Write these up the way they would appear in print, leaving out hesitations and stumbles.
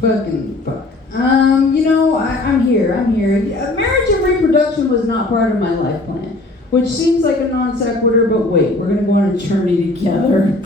Fucking fuck. I'm here. Marriage and reproduction was not part of my life plan, which seems like a non sequitur, but wait, we're gonna go on a journey together.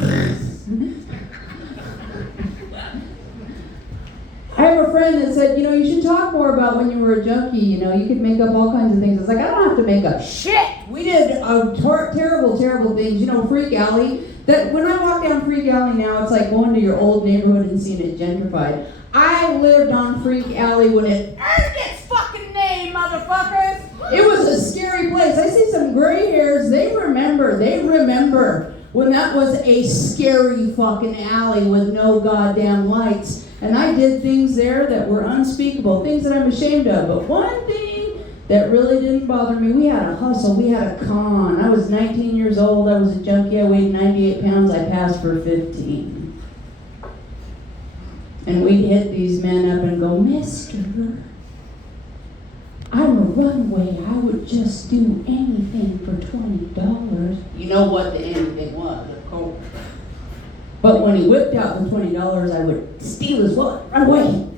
I have a friend that said, you should talk more about when you were a junkie, you could make up all kinds of things. It's like, I don't have to make up shit. We did terrible, terrible things. Freak Alley. That when I walk down Freak Alley now, it's like going to your old neighborhood and seeing it gentrified. I lived on Freak Alley when it earned its fucking name, motherfuckers. It was a scary place. I see some gray hairs. They remember when that was a scary fucking alley with no goddamn lights. And I did things there that were unspeakable, things that I'm ashamed of. But one thing that really didn't bother me, we had a hustle, we had a con. I was 19 years old, I was a junkie, I weighed 98 pounds, I passed for 15. And we'd hit these men up and go, Mister, I'm a runaway, I would just do anything for $20. You know what the anything was, of course. But when he whipped out the $20, I would steal his wallet, run away.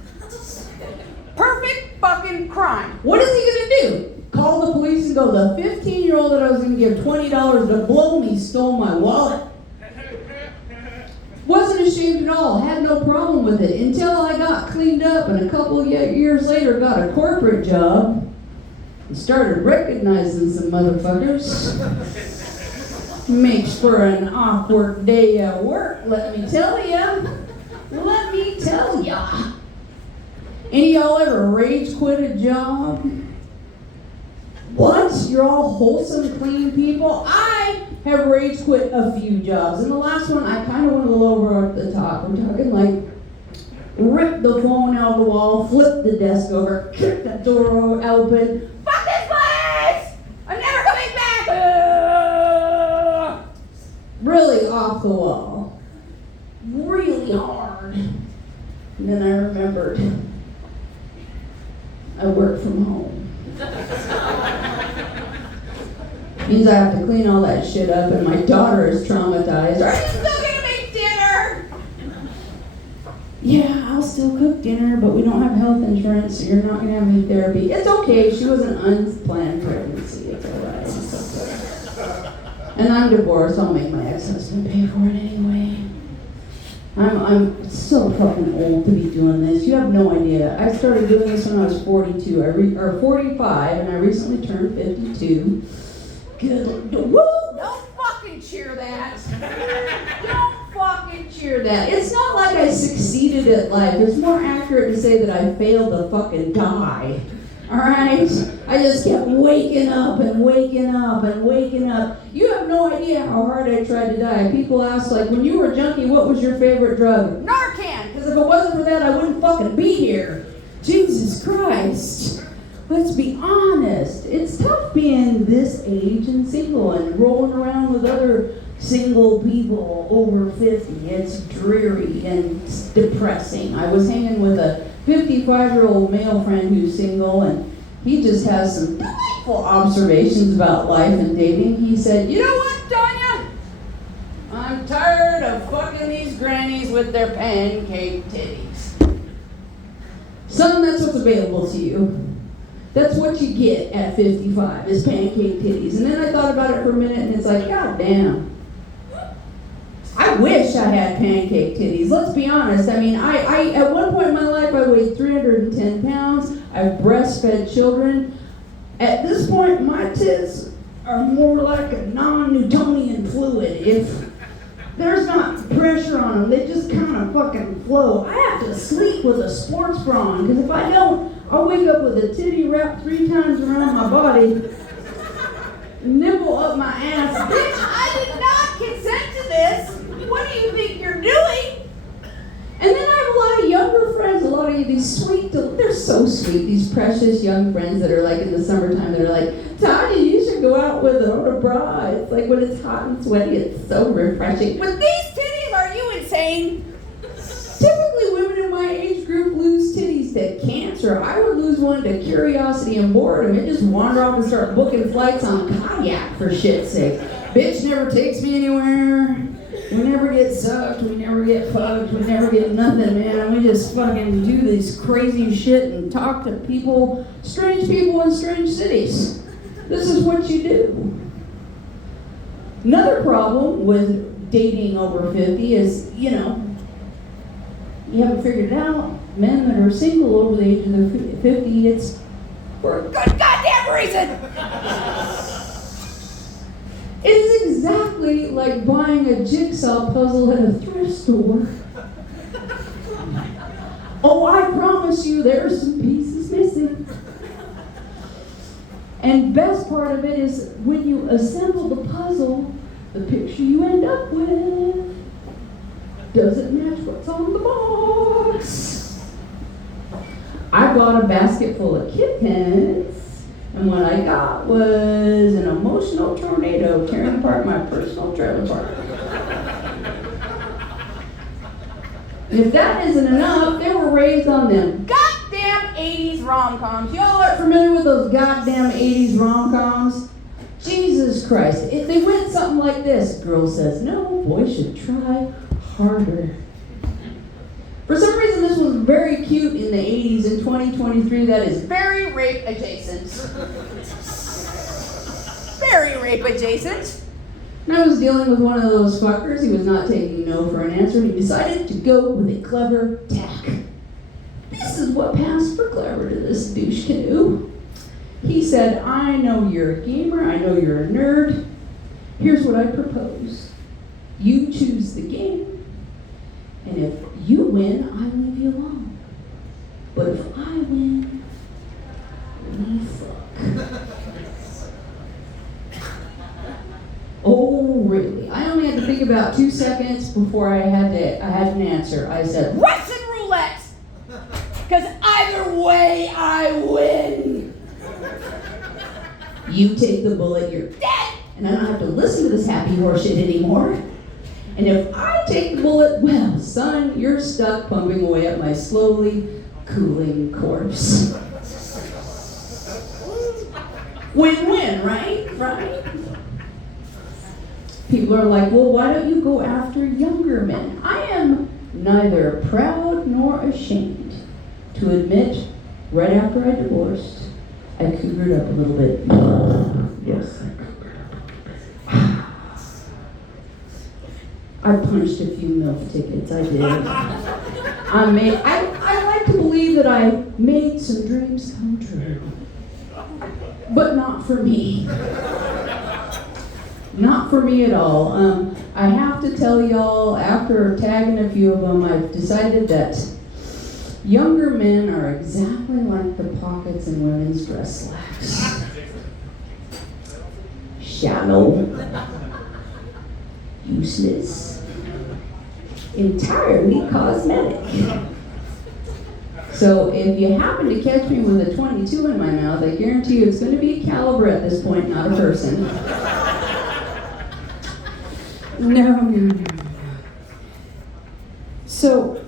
Perfect fucking crime. What is he gonna do? Call the police and go, the 15-year-old that I was gonna give $20 to blow me stole my wallet. Wasn't ashamed at all, had no problem with it, until I got cleaned up and a couple of years later got a corporate job and started recognizing some motherfuckers. Makes for an awkward day at work, let me tell ya. Any of y'all ever rage quit a job? What? You're all wholesome, clean people? I have rage quit a few jobs. And the last one, I kind of went a little over at the top. We're talking like, rip the phone out of the wall, flip the desk over, kick the door open. Fuck this place! I'm never coming back! Really off the wall. Really hard. And then I remembered, I work from home. Means I have to clean all that shit up and my daughter is traumatized. Are you still gonna make dinner? Yeah, I'll still cook dinner, but we don't have health insurance, so you're not gonna have any therapy. It's okay, she was an unplanned pregnancy, it's alright. And I'm divorced, I'll make my ex-husband pay for it anyway. I'm so fucking old to be doing this. You have no idea. I started doing this when I was 42, or 45, and I recently turned 52. Good. Woo! Don't fucking cheer that. Don't fucking cheer that. It's not like I succeeded at life. It's more accurate to say that I failed to fucking die. Alright? I just kept waking up and waking up and waking up. You have no idea how hard I tried to die. People ask, like, when you were a junkie, what was your favorite drug? Narcan! Because if it wasn't for that, I wouldn't fucking be here. Jesus Christ. Let's be honest. It's tough being this age and single and rolling around with other single people over 50. It's dreary and it's depressing. I was hanging with a 55-year-old male friend who's single, and he just has some delightful observations about life and dating. He said, you know what, Tanya? I'm tired of fucking these grannies with their pancake titties. Son, that's what's available to you. That's what you get at 55, is pancake titties. And then I thought about it for a minute, and it's like, God damn. I wish I had pancake titties. Let's be honest. I mean, I at one point in my life, I weighed 310 pounds. I've breastfed children. At this point, my tits are more like a non-Newtonian fluid. If there's not pressure on them, they just kind of fucking flow. I have to sleep with a sports bra on, because if I don't, I'll wake up with a titty wrapped 3 times around my body, nibble up my ass. Bitch, I did not consent to this. What do you think you're doing? And then I have a lot of younger friends, a lot of these sweet, they're so sweet, these precious young friends that are like in the summertime, they're like, Tanya, you should go out with a bra. It's like when it's hot and sweaty, it's so refreshing. With these titties, are you insane? Typically women in my age group lose titties to cancer adventure. I would lose one to curiosity and boredom and just wander off and start booking flights on kayak for shit's sake. Bitch never takes me anywhere. We never get sucked, we never get fucked, we never get nothing, man. We just fucking do this crazy shit and talk to people, strange people in strange cities. This is what you do. Another problem with dating over 50 is, you haven't figured it out. Men that are single over the age of 50, it's for a good goddamn reason. It is exactly like buying a jigsaw puzzle at a thrift store. Oh, I promise you there's some pieces missing. And best part of it is when you assemble the puzzle, the picture you end up with doesn't match what's on the box. I bought a basket full of Kit Kats. And what I got was an emotional tornado tearing apart my personal trailer park. And if that isn't enough, they were raised on them goddamn 80s rom-coms. Y'all are familiar with those goddamn 80s rom-coms? Jesus Christ. If they went something like this, girl says no, boy should try harder. For some reason, this was very cute in the 80s. In 2023, that is very rape adjacent. Very rape adjacent. And I was dealing with one of those fuckers. He was not taking no for an answer, and he decided to go with a clever tack. This is what passed for clever to this douche canoe. He said, I know you're a gamer, I know you're a nerd. Here's what I propose. You choose the game. And if you win, I leave you alone. But if I win, we fuck. Oh, really? I only had to think about 2 seconds before I had an answer. I said, Russian roulette! Because either way, I win. You take the bullet, you're dead! And I don't have to listen to this happy horseshit anymore. And if I take the bullet, well, son, you're stuck pumping away at my slowly cooling corpse. Win-win, right? Right? People are like, well, why don't you go after younger men? I am neither proud nor ashamed to admit, right after I divorced, I cougared up a little bit. Yes, I cougared up a little bit. I punched a few MILF tickets, I did. I like to believe that I made some dreams come true. But not for me. Not for me at all. I have to tell y'all, after tagging a few of them, I've decided that younger men are exactly like the pockets in women's dress slacks. Shallow. Useless. Entirely cosmetic. So if you happen to catch me with a 22 in my mouth, I guarantee you it's going to be a caliber at this point, not a person. No. So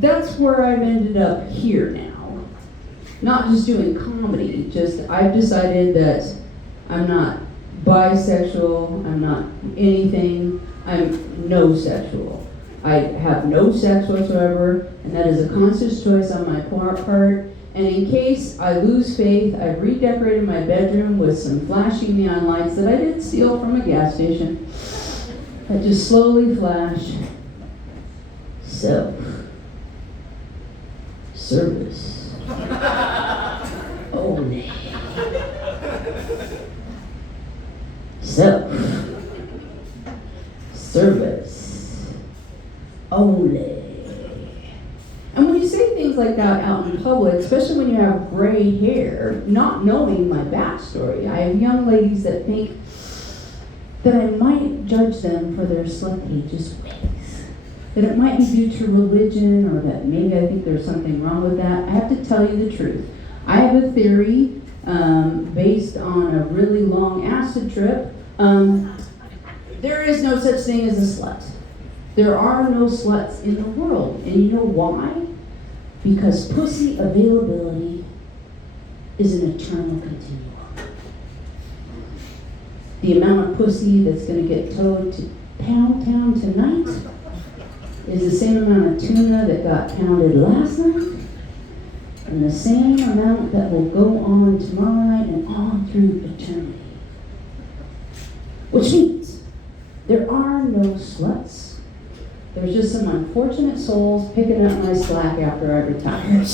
that's where I've ended up here now. Not just doing comedy, just I've decided that I'm not bisexual, I'm not anything, I'm no sexual. I have no sex whatsoever, and that is a conscious choice on my part. And in case I lose faith, I've redecorated my bedroom with some flashy neon lights that I did steal from a gas station that just slowly flash. Self. Service. Only. Self. Service. Only. And when you say things like that out in public, especially when you have gray hair, not knowing my backstory, I have young ladies that think that I might judge them for their slut-ageist ways. That it might be due to religion, or that maybe I think there's something wrong with that. I have to tell you the truth. I have a theory based on a really long acid trip. There is no such thing as a slut. There are no sluts in the world. And you know why? Because pussy availability is an eternal continuum. The amount of pussy that's going to get towed to Pound Town tonight is the same amount of tuna that got pounded last night, and the same amount that will go on tomorrow night and on through eternity. Which means there are no sluts. There's just some unfortunate souls picking up my slack after I retire.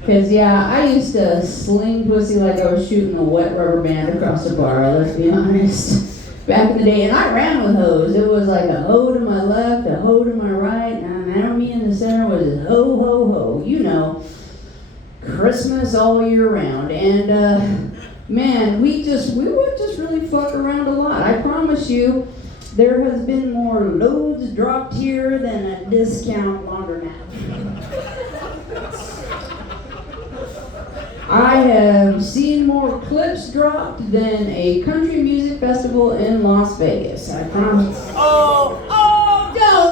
Because, yeah, I used to sling pussy like I was shooting a wet rubber band across a bar, let's be honest. Back in the day, and I ran with hoes. It was like a hoe to my left, a hoe to my right, and me in the center was just ho, ho, ho. You know, Christmas all year round. And, man, we would just really fuck around a lot. I promise you, there has been more loads dropped here than a discount laundromat. I have seen more clips dropped than a country music festival in Las Vegas. I promise.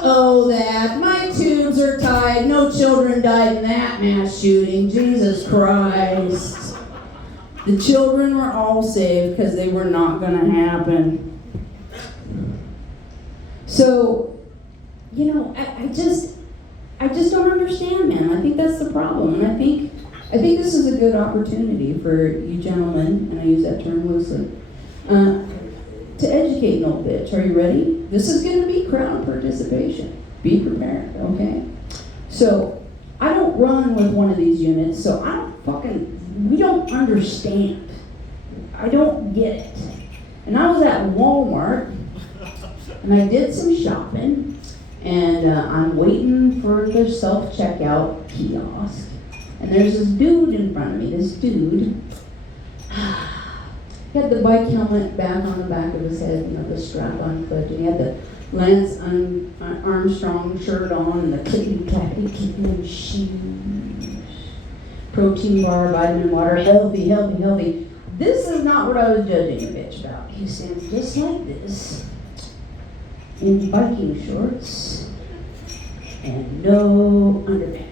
Don't that. My tubes are tied. No children died in that mass shooting. Jesus Christ. The children were all saved because they were not going to happen. So, you know, I just don't understand, man. I think that's the problem. And I think this is a good opportunity for you gentlemen, and I use that term loosely, to educate an old bitch. Are you ready? This is going to be crowd participation. Be prepared, okay? So, I don't run with one of these units, so we don't understand. I don't get it. And I was at Walmart, and I did some shopping, and I'm waiting for the self-checkout kiosk. And there's this dude in front of me, he had the bike helmet back on the back of his head, you know, the strap unclipped, and he had the Lance Armstrong shirt on, and the clickety-clackety kitten shoes, protein bar, vitamin water, healthy. This is not what I was judging a bitch about. He stands just like this, in biking shorts, and no underpants.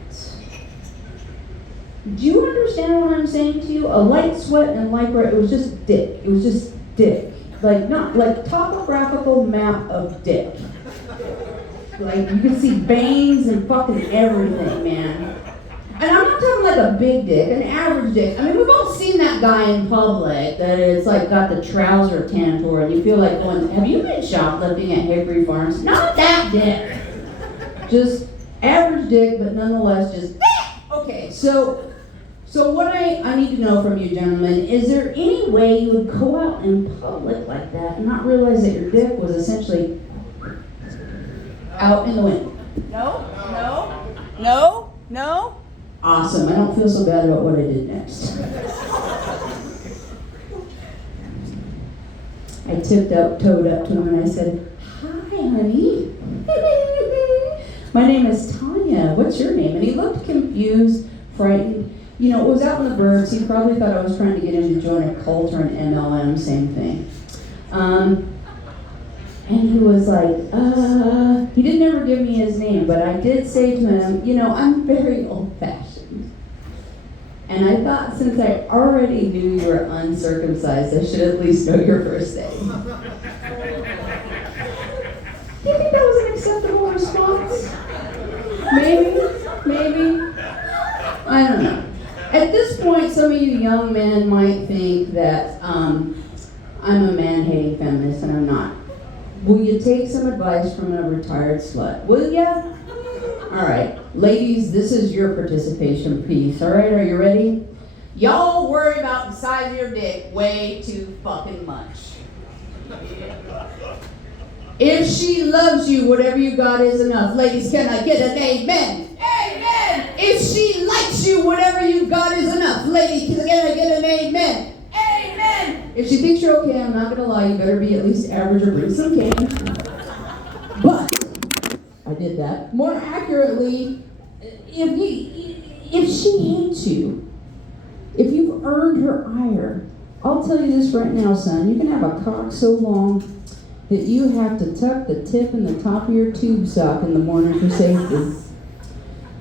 Do you understand what I'm saying to you? A light sweat and lycra, it was just dick. It was just dick. Like, not, like, topographical map of dick. Like, you can see veins and fucking everything, man. And I'm not talking like a big dick, an average dick. I mean, we've all seen that guy in public that it's like got the trouser tantour and you feel like going, have you been shoplifting at Hickory Farms? Not that dick. Just average dick, but nonetheless just, okay, so what I need to know from you gentlemen, is there any way you would go out in public like that and not realize that your dick was essentially out in the wind? No. Awesome, I don't feel so bad about what I did next. I toed up to him and I said, hi honey. My name is Tanya, what's your name? And he looked confused, frightened. You know, it was out in the burbs. He probably thought I was trying to get him to join a cult or an MLM, same thing. And he was like, he didn't ever give me his name, but I did say to him, you know, I'm very old-fashioned. And I thought since I already knew you were uncircumcised, I should at least know your first name. Do you think that was an acceptable response? Maybe. I don't know. At this point, some of you young men might think that I'm a man-hating feminist, and I'm not. Will you take some advice from a retired slut? Will ya? All right. Ladies, this is your participation piece. All right, are you ready? Y'all worry about the size of your dick way too fucking much. If she loves you, whatever you got is enough. Ladies, can I get an amen? Amen! If she likes you, whatever you got is enough. Ladies, can I get an amen? Amen! If she thinks you're okay, I'm not gonna lie, you better be at least average or bring some cane. But, I did that. More accurately, if she hates you, if you've earned her ire, I'll tell you this right now, son, you can have a cock so long, that you have to tuck the tip in the top of your tube sock in the morning for safety.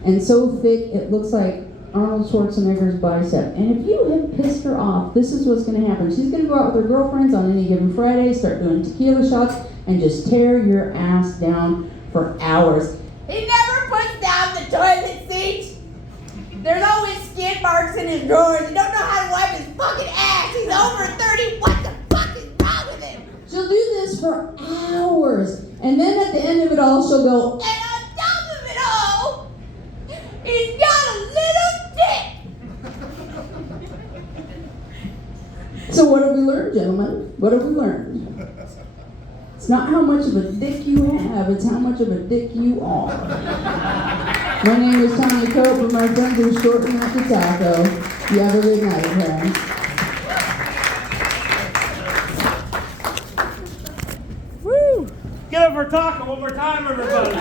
And so thick it looks like Arnold Schwarzenegger's bicep. And if you have pissed her off, this is what's going to happen. She's going to go out with her girlfriends on any given Friday, start doing tequila shots, and just tear your ass down for hours. He never puts down the toilet seat. There's always skid marks in his drawers. He don't know how to wipe his fucking ass. He's over 30. What the fuck is wrong with him? She'll do this for hours. And then at the end of it all, she'll go, And on top of it all, he's got a little dick. So what have we learned, gentlemen? What have we learned? It's not how much of a dick you have, it's how much of a dick you are. My name is Tanya Cope, and my friends are Short and Happy Taco. You have a good night, parents. Woo! Get up for taco one more time, everybody.